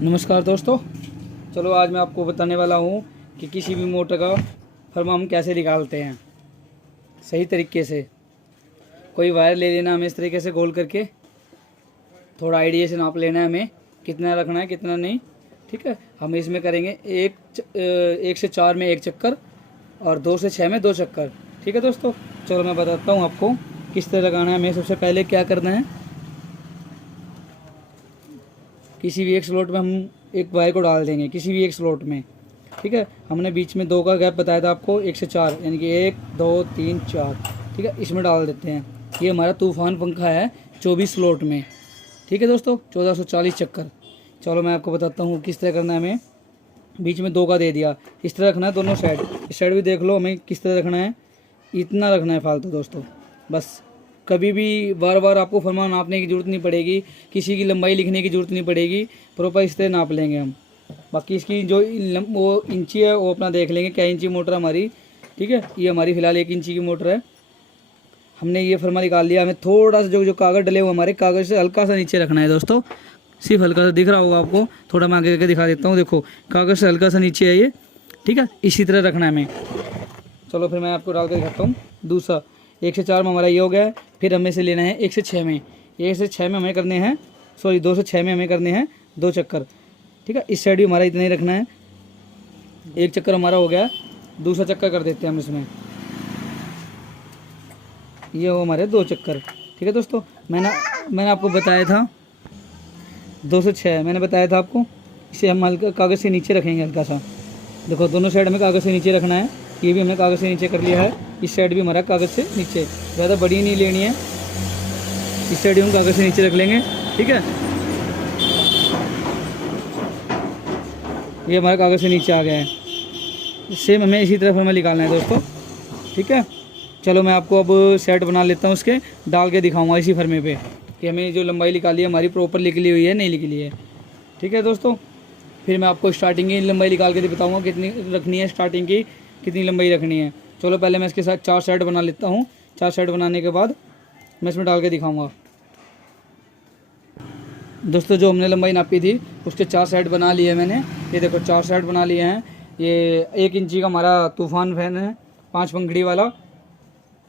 नमस्कार दोस्तों, चलो आज मैं आपको बताने वाला हूँ कि किसी भी मोटर का फर्मा हम कैसे निकालते हैं सही तरीके से। कोई वायर ले लेना हमें इस तरीके से गोल करके, थोड़ा आइडिया से नाप लेना है हमें कितना रखना है कितना नहीं। ठीक है, हम इसमें करेंगे एक से 4 में 1 चक्कर और 2 से 6 में 2 चक्कर। ठीक है दोस्तों, चलो मैं बताता हूँ आपको किस तरह लगाना है। हमें सबसे पहले क्या करना है, किसी भी एक स्लॉट में हम एक वायर को डाल देंगे, किसी भी एक स्लॉट में। ठीक है, हमने बीच में 2 का गैप बताया था आपको, 1 से 4 यानी कि 1 2 3 4। ठीक है, इसमें डाल देते हैं। ये हमारा तूफान पंखा है 24 स्लॉट में। ठीक है दोस्तों, 1440 चक्कर। चलो मैं आपको बताता हूँ किस तरह करना है। हमें बीच में 2 का दे दिया, इस तरह रखना है दोनों साइड। इस साइड भी देख लो हमें किस तरह रखना है, इतना रखना है फालतू दोस्तों। बस कभी भी बार बार आपको फरमान नापने की ज़रूरत नहीं पड़ेगी, किसी की लंबाई लिखने की ज़रूरत नहीं पड़ेगी। प्रॉपर इस तरह नाप लेंगे हम। बाकी इसकी जो वो इंची है वो अपना देख लेंगे क्या इंची मोटर हमारी। ठीक है, ये हमारी फ़िलहाल 1 इंची की मोटर है। हमने ये फरमा निकाल लिया। हमें थोड़ा सा जो कागज़ डले हुए हमारे कागज़ से हल्का सा नीचे रखना है दोस्तों, सिर्फ हल्का सा दिख रहा होगा आपको। थोड़ा मैं आगे करके दिखा देता हूँ, देखो कागज़ से हल्का सा नीचे है ये। ठीक है, इसी तरह रखना है हमें। चलो फिर मैं आपको डाल कर दिखाता हूँ। दूसरा 1 से 4 में हमारा ये हो गया है। फिर हमें से लेना है 1 से 6 में। 1 से 6 में हमें करने हैं, 2 से 6 में हमें करने हैं 2 चक्कर। ठीक है, इस साइड भी हमारा इतना ही रखना है। 1 चक्कर हमारा हो गया, दूसरा चक्कर कर देते हैं हम इसमें। ये हो हमारे 2 चक्कर। ठीक है दोस्तों, मैंने आपको बताया था 2 से 6 मैंने बताया था आपको। इसे हम हल्का कागज़ से नीचे रखेंगे हल्का सा। देखो दोनों साइड में कागज़ से नीचे रखना है। ये भी हमने कागज़ से नीचे कर लिया है, इस साइड भी हमारा कागज़ से नीचे। ज़्यादा बड़ी नहीं लेनी है, इस साइड भी हम कागज़ से नीचे रख लेंगे। ठीक है, ये हमारा कागज़ से नीचे आ गया है। सेम हमें इसी तरह फॉर्मूला निकालना है दोस्तों। ठीक है, चलो मैं आपको अब सेट बना लेता हूँ, उसके डाल के दिखाऊंगा इसी फर्मे पे कि हमें जो लंबाई निकाली है हमारी प्रॉपर निकली हुई है नहीं निकली है। ठीक है दोस्तों, फिर मैं आपको स्टार्टिंग की लंबाई निकाल के बताऊँगा कितनी रखनी है, स्टार्टिंग की कितनी लंबाई रखनी है। चलो पहले मैं इसके साथ 4 सेट बना लेता हूँ। 4 सेट बनाने के बाद मैं इसमें डाल के दिखाऊँगा। दोस्तों जो हमने लंबाई नापी थी उसके 4 सेट बना लिए मैंने। ये देखो 4 सेट बना लिए हैं। ये 1 इंची का हमारा तूफान फैन है 5 पंखड़ी वाला।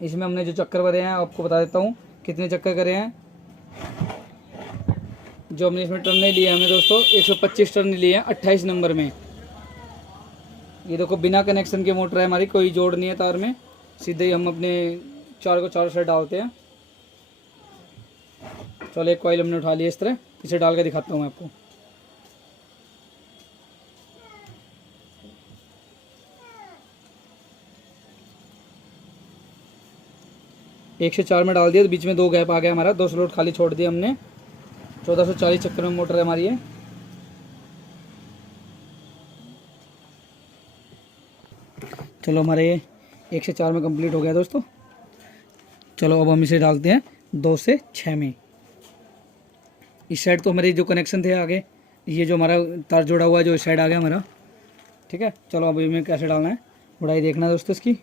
इसमें हमने जो चक्कर करे हैं आपको बता देता हूँ कितने चक्कर करे हैं। जो हमने इसमें टर्न लिए हमने दोस्तों 125 टर्न लिए हैं 28 नंबर में। ये देखो बिना कनेक्शन के मोटर है हमारी, कोई जोड़ नहीं है तार में, सीधे ही हम अपने 4 को 4 सेट डालते हैं। चलो एक कॉइल हमने उठा लिया इस तरह, इसे डाल के दिखाता हूँ मैं आपको। एक से 4 में डाल दिया तो बीच में 2 गैप आ गया हमारा, 2 स्लॉट खाली छोड़ दिया हमने। 1440 चक्कर में मोटर है हमारी है। चलो हमारे 1 से 4 में कंप्लीट हो गया दोस्तों। चलो अब हम इसे डालते हैं 2 से 6 में। इस साइड तो हमारे जो कनेक्शन थे आगे, ये जो हमारा तार जोड़ा हुआ है जो इस साइड आ गया हमारा। ठीक है, चलो अब इसमें कैसे डालना है गुड़ाई देखना है दोस्तों इसकी।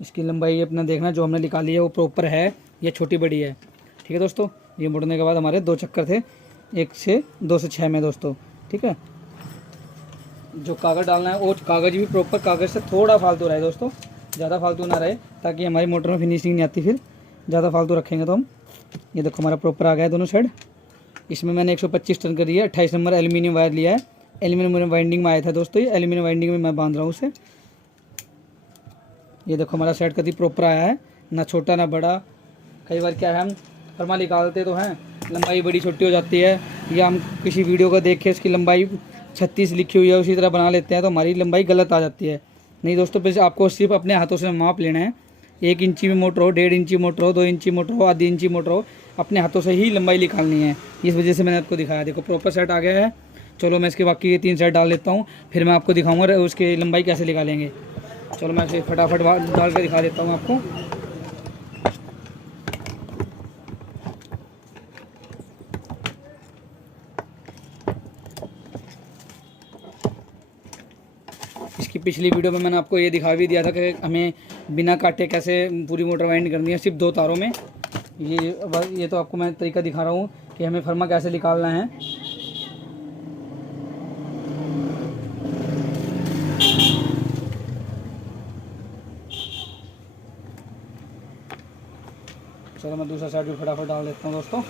इसकी लंबाई अपना देखना, जो हमने निकाली है वो प्रॉपर है या छोटी बड़ी है। ठीक है दोस्तों, ये मुड़ने के बाद हमारे 2 चक्कर थे 1 से 2 से 6 में दोस्तों। ठीक है, जो कागज़ डालना है वो कागज़ भी प्रॉपर कागज़ से थोड़ा फालतू रहे दोस्तों, ज़्यादा फालतू ना रहे, ताकि हमारी मोटर में फिनिशिंग नहीं आती फिर ज़्यादा फालतू रखेंगे तो हम। ये देखो हमारा प्रॉपर आ गया है दोनों साइड। इसमें मैंने 125 टन कर दिया है। 28 नंबर एल्यूमिनियम वायर लिया है, एल्यूमिनियम वाइंडिंग में आया था दोस्तों। ये एल्यूमिनियम वाइंडिंग में मैं बांध रहा हूँ उसे। ये देखो हमारा सेट कभी प्रॉपर आया है, ना छोटा ना बड़ा। कई बार क्या है हम फरमा निकालते तो हैं, लंबाई बड़ी छोटी हो जाती है, या हम किसी वीडियो को देख के उसकी लंबाई 36 लिखी हुई है उसी तरह बना लेते हैं तो हमारी लंबाई गलत आ जाती है। नहीं दोस्तों, बस आपको सिर्फ अपने हाथों से माप लेना है। 1 इंची में मोटर हो, 1.5 इंची मोटर हो, 2 इंची मोटर हो, आधी इंची मोटर हो, अपने हाथों से ही लंबाई निकालनी है। इस वजह से मैंने आपको दिखाया। देखो प्रॉपर सेट आ गया है। चलो मैं इसके बाकी ये 3 सेट डाल लेता हूँ, फिर मैं आपको दिखाऊँगा उसकी लंबाई कैसे निकालेंगे। चलो मैं इसे फटाफट डाल कर दिखा देता हूँ आपको। इसकी पिछली वीडियो में मैंने आपको ये दिखा भी दिया था कि हमें बिना काटे कैसे पूरी मोटर वाइंड करनी है सिर्फ 2 तारों में। ये तो आपको मैं तरीका दिखा रहा हूँ कि हमें फर्मा कैसे निकालना है। चलो मैं दूसरा साइड भी फटाफट डाल देता हूँ दोस्तों।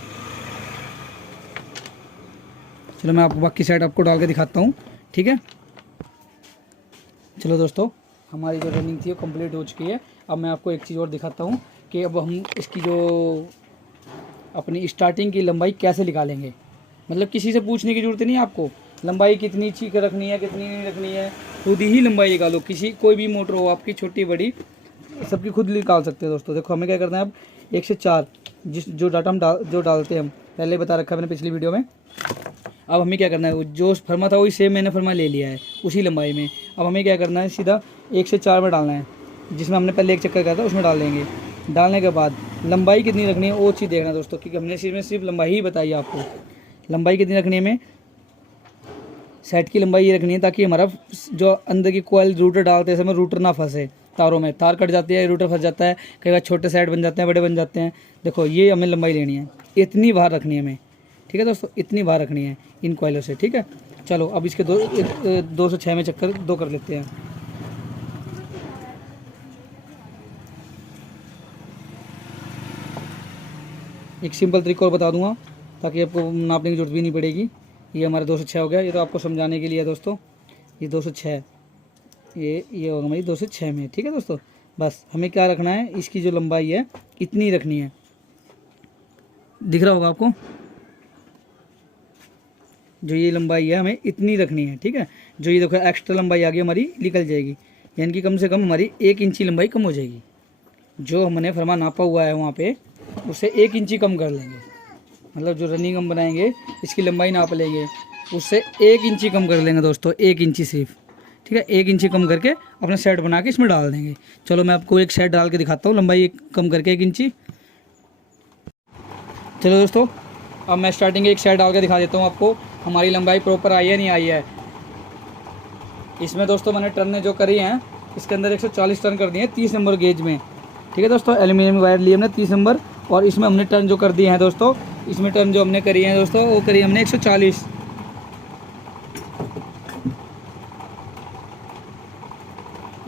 चलो मैं आपको बाकी साइड आपको डाल के दिखाता हूँ, ठीक है। चलो दोस्तों, हमारी जो रनिंग थी वो कंप्लीट हो चुकी है। अब मैं आपको एक चीज़ और दिखाता हूँ कि अब हम इसकी जो अपनी स्टार्टिंग की लंबाई कैसे निकालेंगे। मतलब किसी से पूछने की ज़रूरत नहीं है आपको, लंबाई कितनी चीक रखनी है कितनी नहीं रखनी है, खुद ही लंबाई निकालो। किसी कोई भी मोटर हो आपकी, छोटी बड़ी, सबकी खुद निकाल सकते हैं दोस्तों। देखो हमें क्या करना है, अब 1 से 4 जो डाटा हम डालते हैं, हम पहले बता रखा है मैंने पिछली वीडियो में। अब हमें क्या करना है, जो फर्मा था वही सेम मैंने फर्मा ले लिया है उसी लंबाई में। अब हमें क्या करना है, सीधा 1 से 4 में डालना है, जिसमें हमने पहले एक चक्कर किया था उसमें डाल देंगे। डालने के बाद लंबाई कितनी रखनी है वो चीज़ देखना दोस्तों, क्योंकि हमने सिर्फ लंबाई ही बताई है आपको। लंबाई कितनी रखनी है हमें, सेट की लंबाई ये रखनी है ताकि हमारा जो अंदर की कोयल रूटर डालते समय रूटर ना फंसे तारों में। तार कट जाती है, रूटर फंस जाता है, कई बार छोटे सेट बन जाते हैं, बड़े बन जाते हैं। देखो ये हमें लंबाई लेनी है, इतनी बाहर रखनी है हमें, ठीक है दोस्तों, इतनी बाहर रखनी है इन कोयलों से, ठीक है। चलो अब इसके 2 से 6 में चक्कर 2 कर लेते हैं। एक सिंपल तरीका और बता दूंगा ताकि आपको नापने की जरूरत भी नहीं पड़ेगी। ये हमारा 2 से 6 हो गया, ये तो आपको समझाने के लिए है दोस्तों। ये 2 से 6, ये होगा हमारी 2 से 6 में, ठीक है दोस्तों। बस हमें क्या रखना है, इसकी जो लंबाई है इतनी रखनी है, दिख रहा होगा आपको, जो ये लंबाई है हमें इतनी रखनी है, ठीक है। जो ये देखो एक्स्ट्रा लंबाई आगे हमारी निकल जाएगी, यानी कि कम से कम हमारी 1 इंची लंबाई कम हो जाएगी। जो हमने फरमा नापा हुआ है वहाँ पे उससे 1 इंची कम कर लेंगे। मतलब जो रनिंग हम बनाएंगे इसकी लंबाई नाप लेंगे, उससे 1 इंची कम कर लेंगे दोस्तों, 1 इंची सिर्फ, ठीक है। 1 इंची कम करके अपना सेट बना के इसमें डाल देंगे। चलो मैं आपको एक सेट डाल के दिखाता हूँ, लंबाई कम करके 1 इंची। चलो दोस्तों, अब मैं स्टार्टिंग एक सेट डाल के दिखा देता हूँ आपको हमारी लंबाई प्रॉपर आई है नहीं आई है। इसमें दोस्तों मैंने टर्नें जो करी हैं, इसके अंदर 140 टर्न कर दिए हैं 30 नंबर गेज में, ठीक है दोस्तों। एल्यूमिनियम वायर लिए हमने 30 नंबर, और इसमें हमने टर्न जो कर दिए हैं दोस्तों, इसमें टर्न जो हमने करी है दोस्तों वो करी हमने 140।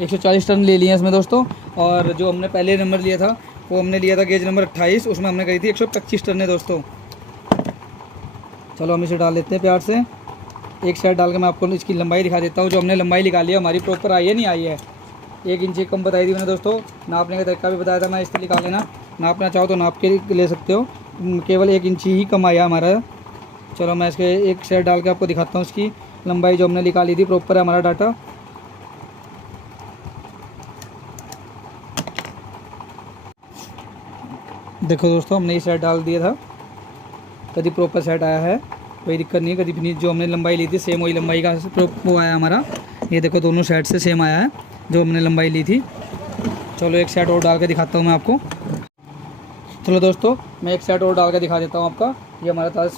140 टर्न ले लिए हैं इसमें दोस्तों। और जो हमने पहले नंबर लिया था वो हमने लिया था गेज नंबर 28, उसमें हमने करी थी 125 टर्न दोस्तों। चलो हम इसे डाल लेते हैं प्यार से। एक साइड डाल के मैं आपको इसकी लंबाई दिखा देता हूँ। जो हमने लंबाई निकाली है हमारी प्रॉपर आई है नहीं आई है। 1 इंची कम बताई थी मैंने दोस्तों, नापने का तरीका भी बताया था मैं, इससे निकाल लेना। नापना चाहो तो नाप के ले सकते हो, केवल 1 इंची ही कम आया हमारा। चलो मैं इसके एक साइड डाल के आपको दिखाता हूँ इसकी लंबाई जो हमने निकाली थी, प्रॉपर है हमारा डाटा। देखो दोस्तों, हमने ये सेट डाल दिया था, कभी प्रॉपर सेट आया है, कोई दिक्कत नहीं है कभी भी नहीं। जो हमने लंबाई ली थी सेम वही लंबाई का वो आया हमारा। ये देखो दोनों साइड से सेम आया है जो हमने लंबाई ली थी। चलो एक सेट और डाल के दिखाता हूँ मैं आपको। चलो दोस्तों, मैं एक सेट और डाल के दिखा देता हूँ आपका, ये हमारा तार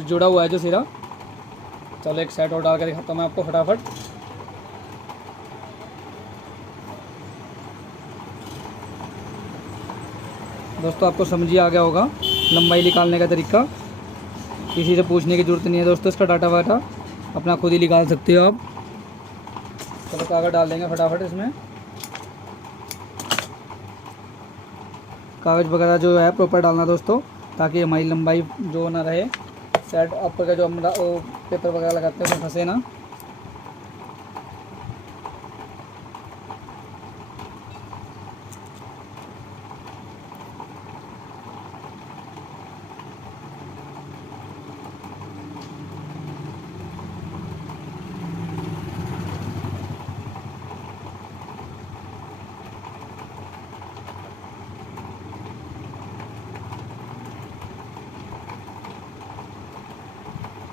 जुड़ा हुआ है जो सिरा। चलो एक सेट और डाल के दिखाता हूँ मैं आपको फटाफट। दोस्तों आपको समझ ही आ गया होगा लंबाई निकालने का तरीका, किसी से पूछने की ज़रूरत नहीं है दोस्तों। इसका डाटा वाटा अपना खुद ही निकाल सकते हो आप। चलो कागज़ डाल देंगे फटाफट इसमें। कागज़ वगैरह जो है प्रॉपर डालना दोस्तों, ताकि हमारी लंबाई जो ना रहे, सेट ऊपर का जो हम पेपर वगैरह लगाते हैं उसमें फंसे ना।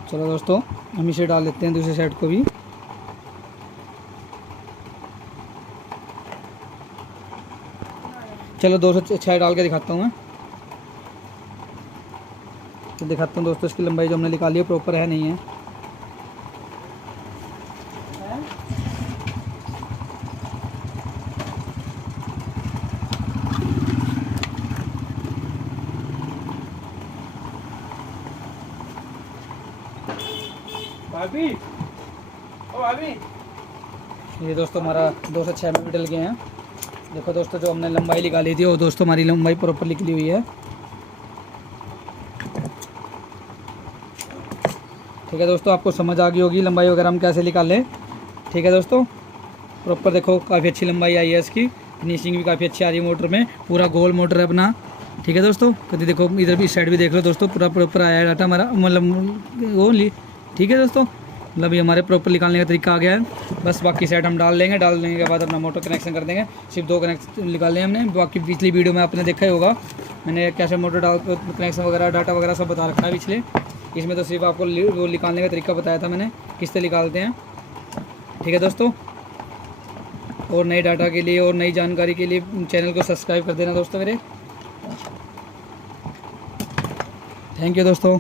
चलो दोस्तों, हम इसे डाल लेते हैं दूसरे सेट को भी। चलो 2 से 6 डाल के दिखाता हूँ मैं। तो दिखाता हूँ दोस्तों इसकी लंबाई जो हमने निकाली है प्रॉपर है नहीं है। भाभी ओ भाभी। ये दोस्तों हमारा 2 से 6 में भी डल गए हैं। देखो दोस्तों जो हमने लंबाई निकाली थी वो दोस्तों हमारी लंबाई प्रॉपर निकली हुई है। ठीक है दोस्तों, आपको समझ आ गई होगी लंबाई वगैरह हम कैसे निकालें। ठीक है दोस्तों, प्रॉपर देखो काफ़ी अच्छी लंबाई आई है इसकी, फिनिशिंग भी काफ़ी अच्छी आ रही है मोटर में, पूरा गोल मोटर है अपना। ठीक है दोस्तों, कभी देखो इधर भी इस साइड भी देख लो दोस्तों, पूरा प्रॉपर आया है डाटा हमारा, मतलब वो ली। ठीक है दोस्तों, मतलब ये हमारे प्रॉपर निकालने का तरीका आ गया है। बस बाकी सेट हम डाल लेंगे, डाल लेने के बाद अपना मोटर कनेक्शन कर देंगे। सिर्फ 2 कनेक्शन निकालने हैं हमने, बाकी पिछली वीडियो में आपने देखा ही होगा, मैंने कैसे मोटर डाल कनेक्शन वगैरह डाटा वगैरह सब बता रखा है पिछले। इसमें तो सिर्फ आपको वो निकालने का तरीका बताया था मैंने, किस तरह निकालते हैं। ठीक है दोस्तों, और नए डाटा के लिए और नई जानकारी के लिए चैनल को सब्सक्राइब कर देना दोस्तों मेरे। थैंक यू दोस्तों।